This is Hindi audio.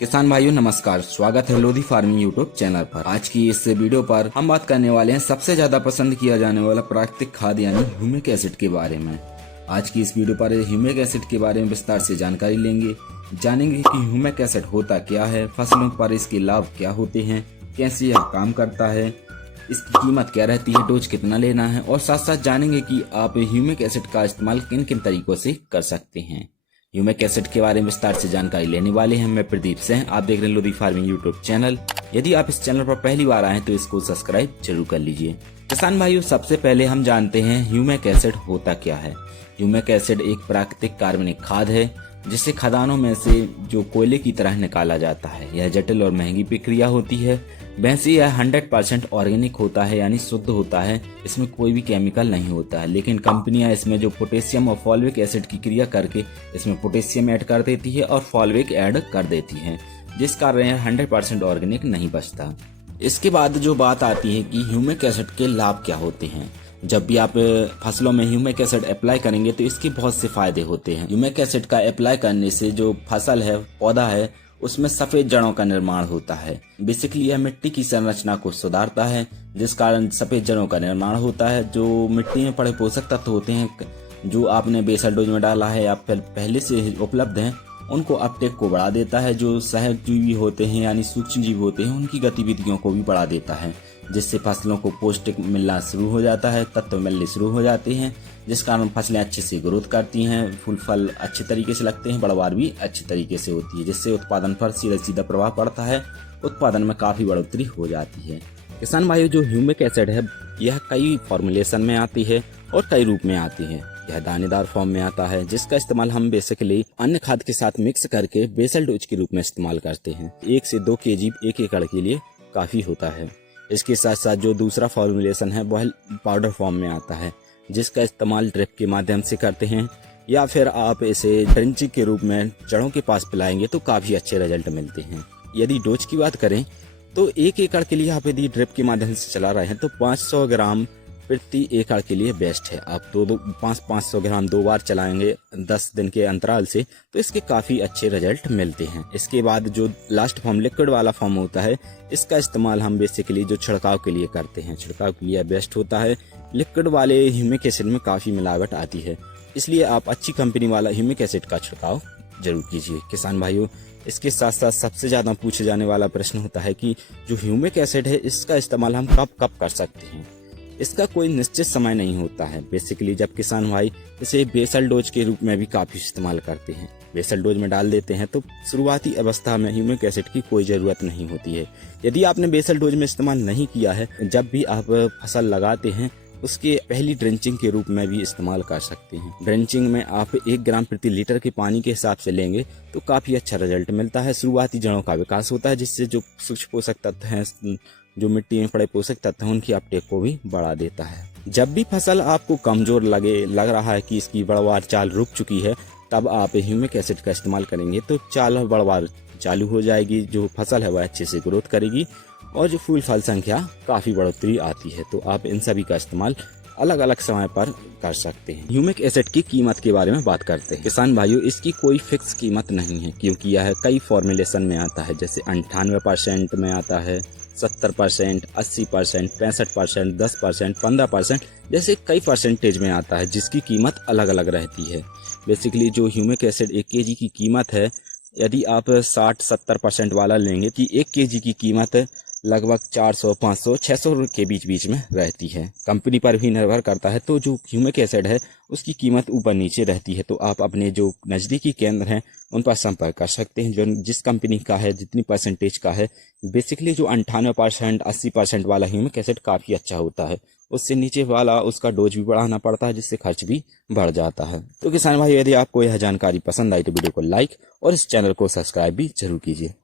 किसान भाइयों नमस्कार, स्वागत है लोधी फार्मिंग यूट्यूब चैनल पर। आज की इस वीडियो पर हम बात करने वाले हैं सबसे ज्यादा पसंद किया जाने वाला प्राकृतिक खाद यानी ह्यूमिक एसिड के बारे में। आज की इस वीडियो पर ह्यूमिक एसिड के बारे में विस्तार से जानकारी लेंगे, जानेंगे कि ह्यूमिक एसिड होता क्या है, फसलों पर इसके लाभ क्या होते हैं, कैसे यह काम करता है, इसकी कीमत क्या रहती है, डोज कितना लेना है, और साथ साथ जानेंगे कि आप ह्यूमिक एसिड का इस्तेमाल किन किन तरीकों से कर सकते हैं। ह्यूमिक एसिड के बारे में विस्तार से जानकारी लेने वाले हैं। मैं प्रदीप सिंह, आप देख रहे हैं लोधी फार्मिंग यूट्यूब चैनल। यदि आप इस चैनल पर पहली बार आए तो इसको सब्सक्राइब जरूर कर लीजिए। किसान भाइयों, सबसे पहले हम जानते हैं ह्यूमिक एसिड होता क्या है। ह्यूमिक एसिड एक प्राकृतिक कार्बनिक खाद है जिसे खदानों में से जो कोयले की तरह निकाला जाता है। यह जटिल और महंगी प्रक्रिया होती है। वैसे यह 100% ऑर्गेनिक होता है यानी शुद्ध होता है, इसमें कोई भी केमिकल नहीं होता है। लेकिन कंपनियां इसमें जो पोटेशियम और फॉल्विक एसिड की क्रिया करके इसमें पोटेशियम ऐड कर देती है और फॉल्विक ऐड कर देती है, जिस कारण यह 100% ऑर्गेनिक नहीं बचता। इसके बाद जो बात आती है कि ह्यूमिक एसिड के लाभ क्या होते हैं। जब भी आप फसलों में ह्यूमिक एसिड अप्लाई करेंगे तो इसके बहुत से फायदे होते हैं। ह्यूमिक एसिड का अप्लाई करने से जो फसल है, पौधा है, उसमें सफेद जड़ों का निर्माण होता है। बेसिकली यह मिट्टी की संरचना को सुधारता है, जिस कारण सफेद जड़ों का निर्माण होता है। जो मिट्टी में पड़े पोषक तत्व होते हैं जो आपने बेसल डोज में डाला है या पहले से उपलब्ध हैं, उनको अपटेक को बढ़ा देता है। जो सहजीवी होते हैं यानी सूक्ष्म जीव होते हैं, उनकी गतिविधियों को भी बढ़ा देता है, जिससे फसलों को पौष्टिक मिलना शुरू हो जाता है, तत्व मिलने शुरू हो जाते हैं, जिस कारण फसलें अच्छे से ग्रोथ करती हैं, फूल फल अच्छे तरीके से लगते हैं, बढ़वार भी अच्छे तरीके से होती है, जिससे उत्पादन पर सीधा प्रभाव पड़ता है। उत्पादन में काफी बढ़ोतरी हो जाती है। किसान भाइयों, जो ह्यूमिक एसिड है यह कई फॉर्मुलेशन में आती है और कई रूप में आती है। यह दानेदार फॉर्म में आता है, जिसका इस्तेमाल हम बेसिकली अन्य खाद के साथ मिक्स करके बेसल डोज के रूप में इस्तेमाल करते हैं। 1 से 2 kg 1 एकड़ के लिए काफी होता है। इसके साथ साथ जो दूसरा फॉर्मुलेशन है वह पाउडर फॉर्म में आता है, जिसका इस्तेमाल ड्रिप के माध्यम से करते हैं, या फिर आप इसे ड्रिंचिंग के रूप में जड़ों के पास पिलाएंगे तो काफी अच्छे रिजल्ट मिलते हैं। यदि डोज की बात करें तो 1 एकड़ के लिए आप यदि ड्रिप के माध्यम से चला रहे हैं तो 500 ग्राम प्रति एकड़ के लिए बेस्ट है। आप 500 ग्राम 2 बार चलाएंगे 10 दिन के अंतराल से तो इसके काफी अच्छे रिजल्ट मिलते हैं। इसके बाद जो लास्ट फॉर्म लिक्विड वाला फॉर्म होता है, इसका इस्तेमाल हम बेसिकली जो छिड़काव के लिए करते हैं। छिड़काव के लिए बेस्ट होता है। लिक्विड वाले ह्यूमिक एसिड में काफी मिलावट आती है, इसलिए आप अच्छी कंपनी वाला ह्यूमिक एसिड का छिड़काव जरूर कीजिए। किसान भाइयों, इसके साथ साथ सबसे ज्यादा पूछे जाने वाला प्रश्न होता है कि जो ह्यूमिक एसिड है इसका इस्तेमाल हम कब कब कर सकते हैं। इसका कोई निश्चित समय नहीं होता है। बेसिकली जब किसान भाई इसे बेसल डोज के रूप में भी काफी इस्तेमाल करते हैं, बेसल डोज में डाल देते हैं, तो शुरुआती अवस्था में ह्यूमिक एसिड की कोई जरूरत नहीं होती है। यदि आपने बेसल डोज में इस्तेमाल नहीं किया है, जब भी आप फसल लगाते हैं उसके पहली ड्रेंचिंग के रूप में भी इस्तेमाल कर सकते हैं। ड्रेंचिंग में आप 1 ग्राम प्रति लीटर के पानी के हिसाब से लेंगे तो काफी अच्छा रिजल्ट मिलता है। शुरुआती जड़ों का विकास होता है, जिससे जो सूक्ष्म पोषक तत्व हैं, जो मिट्टी में पड़े पोषक तत्व हैं, उनकी अपटेक को भी बढ़ा देता है। जब भी फसल आपको कमजोर लग रहा है कि इसकी बढ़वार चाल रुक चुकी है, तब आप ह्यूमिक एसिड का इस्तेमाल करेंगे तो चाल बढ़वार चालू हो जाएगी। जो फसल है वह अच्छे से ग्रोथ करेगी और जो फूल फल संख्या काफी बढ़ोतरी आती है। तो आप इन सभी का इस्तेमाल अलग अलग समय पर कर सकते हैं। ह्यूमिक एसिड की कीमत के बारे में बात करते हैं। किसान भाइयों, इसकी कोई फिक्स कीमत नहीं है, क्योंकि यह कई फॉर्मुलेशन में आता है। जैसे 98% में आता है, 70%, 80%, 65%, 10%, 15%, जैसे कई परसेंटेज में आता है, जिसकी कीमत अलग अलग रहती है। बेसिकली जो ह्यूमिक एसिड 1 kg की कीमत है, यदि आप 60-70% वाला लेंगे कि 1 kg की कीमत लगभग 400, 500, 600 के बीच में रहती है। कंपनी पर भी निर्भर करता है। तो जो ह्यूमिक एसिड है उसकी कीमत ऊपर नीचे रहती है। तो आप अपने जो नज़दीकी केंद्र हैं उन पर संपर्क कर सकते हैं, जो जिस कंपनी का है, जितनी परसेंटेज का है। बेसिकली जो 98%, 80% वाला ह्यूमिक एसिड काफ़ी अच्छा होता है। उससे नीचे वाला उसका डोज भी बढ़ाना पड़ता है, जिससे खर्च भी बढ़ जाता है। तो किसान भाई, यदि आपको यह जानकारी पसंद आई तो वीडियो को लाइक और इस चैनल को सब्सक्राइब भी जरूर कीजिए।